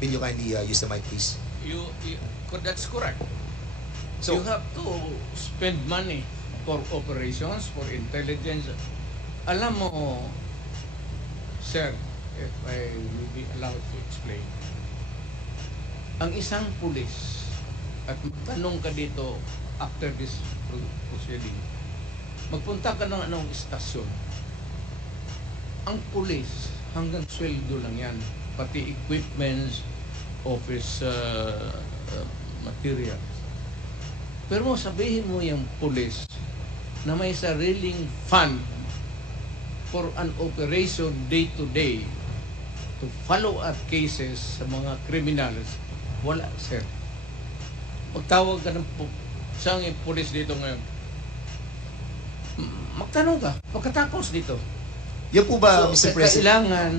Will you kindly uh, use the mic, please? You, you that's correct. So, you have to spend money for operations, for intelligence. Alam mo, sir, if I will be allowed to explain, ang isang pulis, at magtanong ka dito after this pro- proceeding, magpunta ka ng anong istasyon, ang pulis, hanggang sweldo lang yan, pati equipments, office uh, uh, materials. Pero mo sabihin mo yung pulis na may sariling fund for an operation day to day to follow up cases sa mga criminals. Wala, sir. Magtawag ka ng yung pulis dito ngayon. M- Magtanong ka, pagkatapos dito. yan po ba, So, Mr. ka- President? Kailangan,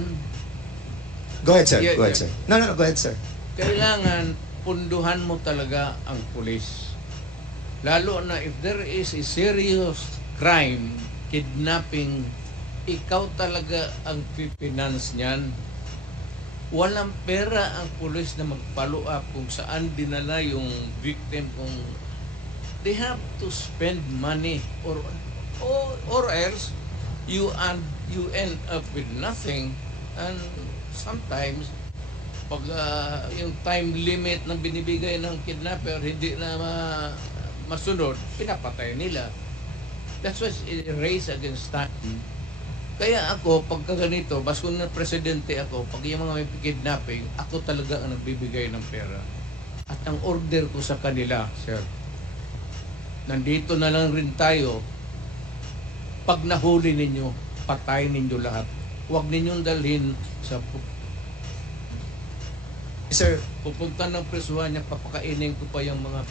Go ahead, sir. Yeah, go ahead, yeah. sir. No, no, no. Go ahead, sir. kailangan punduhan mo talaga ang pulis. Lalo na if there is a serious crime, kidnapping, ikaw talaga ang pipinance niyan. Walang pera ang pulis na mag-follow up kung saan dinala yung victim kung they have to spend money or or, or else you and you end up with nothing and sometimes pag ah, yung time limit na binibigay ng kidnapper hindi na ma- masunod, pinapatay nila. That's why it's a race against time. Kaya ako, pagka ganito, bas kung na presidente ako, pag yung mga may kidnapping, ako talaga ang nagbibigay ng pera. At ang order ko sa kanila, sir, nandito na lang rin tayo, pag nahuli ninyo, patay ninyo lahat. Huwag ninyong dalhin sa Sir, pupunta ng presuhan niya, papakainin ko pa yung mga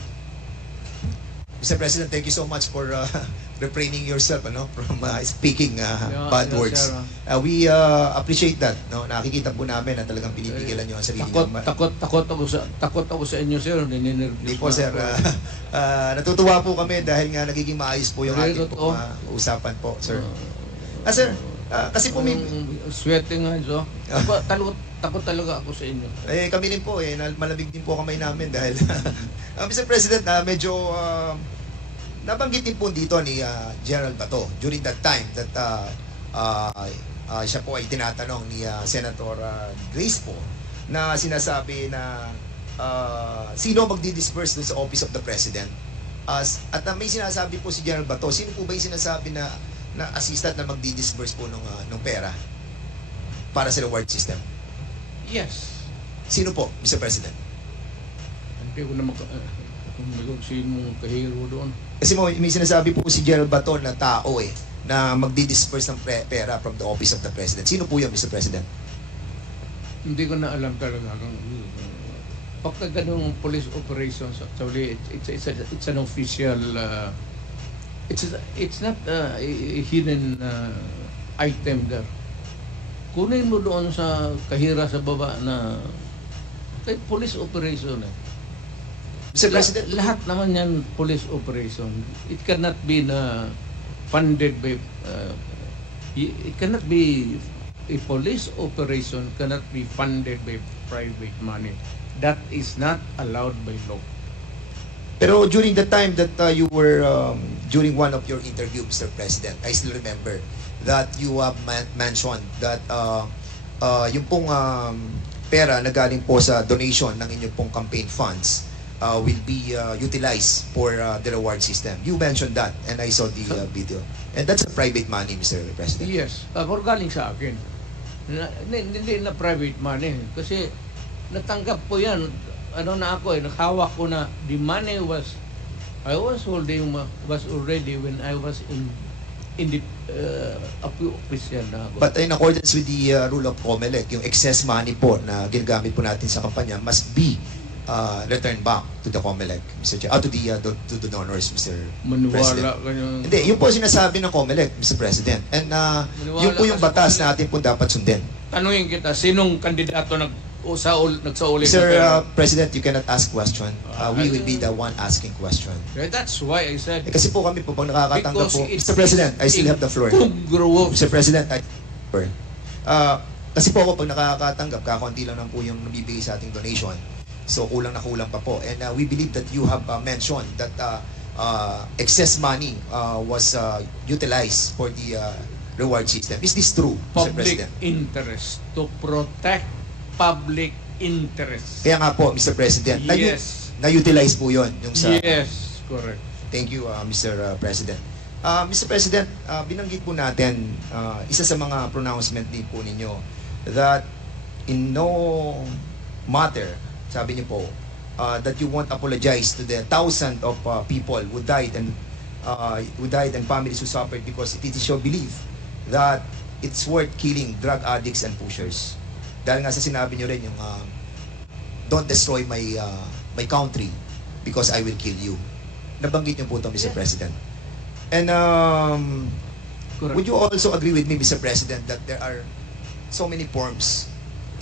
Mr. President, thank you so much for uh, refraining yourself ano, from uh, speaking uh, Yeah, bad yeah, words. sir. Uh, we uh, appreciate that. No? Nakikita po namin na talagang pinipigilan nyo ang sarili takot. Ma- takot, takot ako sa takot ako sa inyo, sir. Hindi po, sir. Uh, uh, natutuwa po kami dahil nga nagiging maayos po yung ating po, uh, usapan po, sir. Uh, Ah, sir, ah, kasi po may... ang swerte nga, so. Takot, takot, takot talaga ako sa inyo. Eh, kami rin po, eh, nal- din po kamay namin dahil, Ah, Mr. President, na medyo um, nabanggit din po dito ni ah, General Bato during that time that ah, ah, ah, siya po ay tinatanong ni ah, Senator ah, Grace po na sinasabi na ah, sino magdi-disperse sa Office of the President. As, at ah, may sinasabi po si General Bato, sino po ba yung sinasabi na na assistant na magdi-disperse po ng, ah, ng pera para sa reward system? Yes. Sino po, Mr. President? Hindi ko na mag... Uh, kung sinong kahiro doon. Kasi mo, may sinasabi po si Gerald Baton na tao eh, na magdi-disperse ng pre- pera from the office of the president. Sino po yun, Mr. President? Hindi ko na alam talaga kung pagka ganung police operations actually it, it's it's a, it's an official uh, it's it's not uh, a, hidden uh, item there kunin mo doon sa kahira sa baba na kay police operation eh. Mr. La- President, lahat naman yan police operation it cannot be na funded by uh, it cannot be a police operation cannot be funded by private money that is not allowed by law pero during the time that uh, you were, um, during one of your interview, Mr. President, I still remember that you have man- mentioned that uh, uh, yung pong um, pera na galing po sa donation ng inyong pong campaign funds uh, will be uh, utilized for uh, the reward system. You mentioned that and I saw the uh, video. And that's a private money, Mr. President. yes uh, galing sa akin na, hindi, hindi na private money kasi natanggap ko yan ano na ako eh nakahawak ko na the money was I was holding was already when I was in in the uh, official na ako. But in accordance with the uh, rule of COMELEC, yung excess money po na ginagamit po natin sa kampanya must be uh, returned back to the COMELEC, Mr. Chair. Ah, to the, uh, do- to the donors, Mr. maniwala President. ka yung... Hindi, yun po sinasabi ng COMELEC, Mr. President. And uh, Maniwala yun po yung batas COMELEC. na atin po dapat sundin. Tanungin kita, sinong kandidato nag o sa ul, nagsauli Mr. sa Uh, President, you cannot ask question. Uh, we will be the one asking question. pera? That's why I said Eh, kasi po kami po, pag nakakatanggap Because po, it Mr. President, I still have the floor. congruous. Mr. President, I uh, kasi po ako pag nakakatanggap, kakaunti lang lang po yung nabibigay sa ating donation. So kulang na kulang pa po. And uh, we believe that you have uh, mentioned that uh, uh, excess money uh, was uh, utilized for the uh, reward system. Is this true, Mr. Public President? interest. To protect public interest. Kaya nga po, Mr. President, Yes. na-utilize po yun. Yung sa, Yes, correct. Thank you, uh, Mr. uh, President. Uh, Mr. President, uh, binanggit po natin, uh, isa sa mga pronouncement din po ninyo, that in no matter, sabi niyo po, uh, that you won't apologize to the thousand of uh, people who died and uh, who died and families who suffered because it is your belief that it's worth killing drug addicts and pushers. Dahil nga sa sinabi niyo rin yung uh, don't destroy my uh, my country because I will kill you. Nabanggit niyo po ito, Mr. Yeah. President. And um, Correct. would you also agree with me, Mr. President, that there are so many forms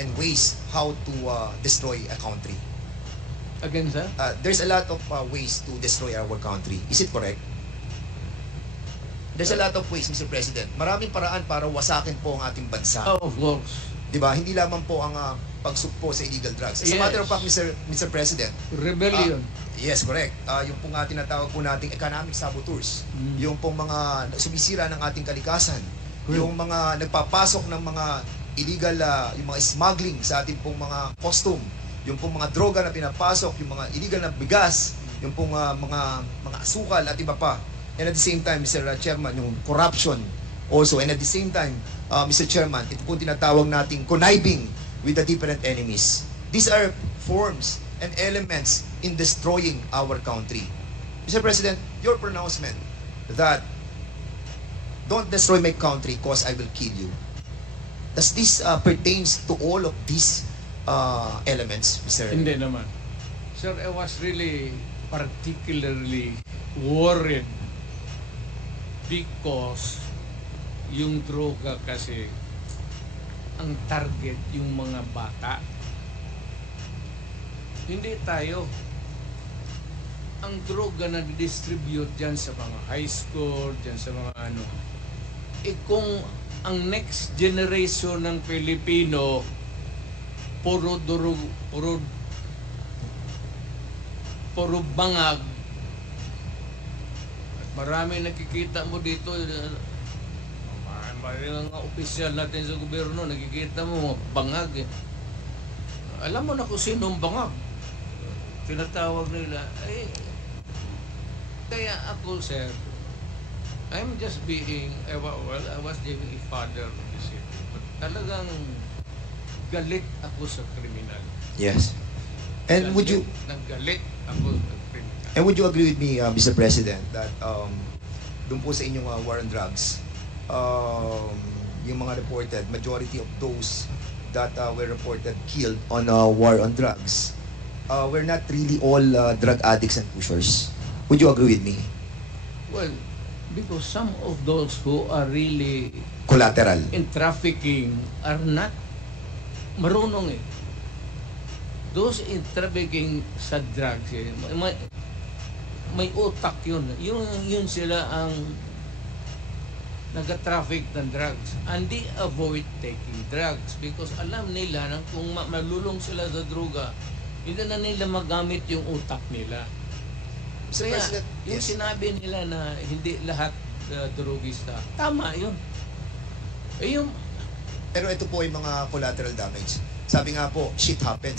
and ways how to uh, destroy a country? Again, sir? Uh, there's a lot of uh, ways to destroy our country. Is it correct? There's a lot of ways, Mr. President. Maraming paraan para wasakin po ang ating bansa. Oh, of course. 'Di ba? Hindi lamang po ang uh, pagsugpo sa illegal drugs. As a Yes. matter of fact, Mr. Mr. President, Rebellion. Yes, correct. Ah, yung pong uh, tinatawag po nating economic saboteurs, Mm. yung pong mga sumisira ng ating kalikasan, Correct. yung mga nagpapasok ng mga illegal, ah, yung mga smuggling sa ating pong mga costume, yung pong mga droga na pinapasok, yung mga illegal na bigas, yung pong ah, mga mga asukal at iba pa. And at the same time, Mr. Chairman, yung corruption also. And at the same time, uh, Mr. Chairman, ito po tinatawag nating conniving with the different enemies. These are forms and elements in destroying our country. Mr. President, your pronouncement that don't destroy my country cause I will kill you. Does this uh, pertains to all of these uh, elements, Mr. Hindi naman. Sir, I was really particularly worried because yung droga kasi ang target yung mga bata. Hindi tayo. Ang droga na distribute dyan sa mga high school, dyan sa mga ano. Eh kung ang next generation ng Pilipino puro durog, puro puro bangag. At marami nakikita mo dito, marami mga opisyal natin sa gobyerno, nakikita mo mga bangag. Eh. Alam mo na kung sino ang bangag. Tinatawag nila, eh, kaya ako, sir, I'm just being, wa- well, I was being a father of the city. But talagang galit ako sa kriminal. Yes. And would you Naggalit ako sa kriminal. And would you agree with me, uh, Mr. President, that um, doon po sa inyong uh, war on drugs, um, yung mga reported, majority of those that uh, were reported killed on uh, war on drugs, uh, were not really all uh, drug addicts and pushers. Would you agree with me? Well, because some of those who are really Collateral. in trafficking are not marunong eh. Those in trafficking sa drugs eh, may, may utak yun. Yun, yun sila ang nag-traffic ng drugs. And they avoid taking drugs because alam nila na kung ma- malulong sila sa droga, hindi na nila magamit yung utak nila. Mr. Kaya, President, yung yes. sinabi nila na hindi lahat uh, drugista, tama yun. Eh yung, Pero ito po yung mga collateral damage. Sabi nga po, shit happens.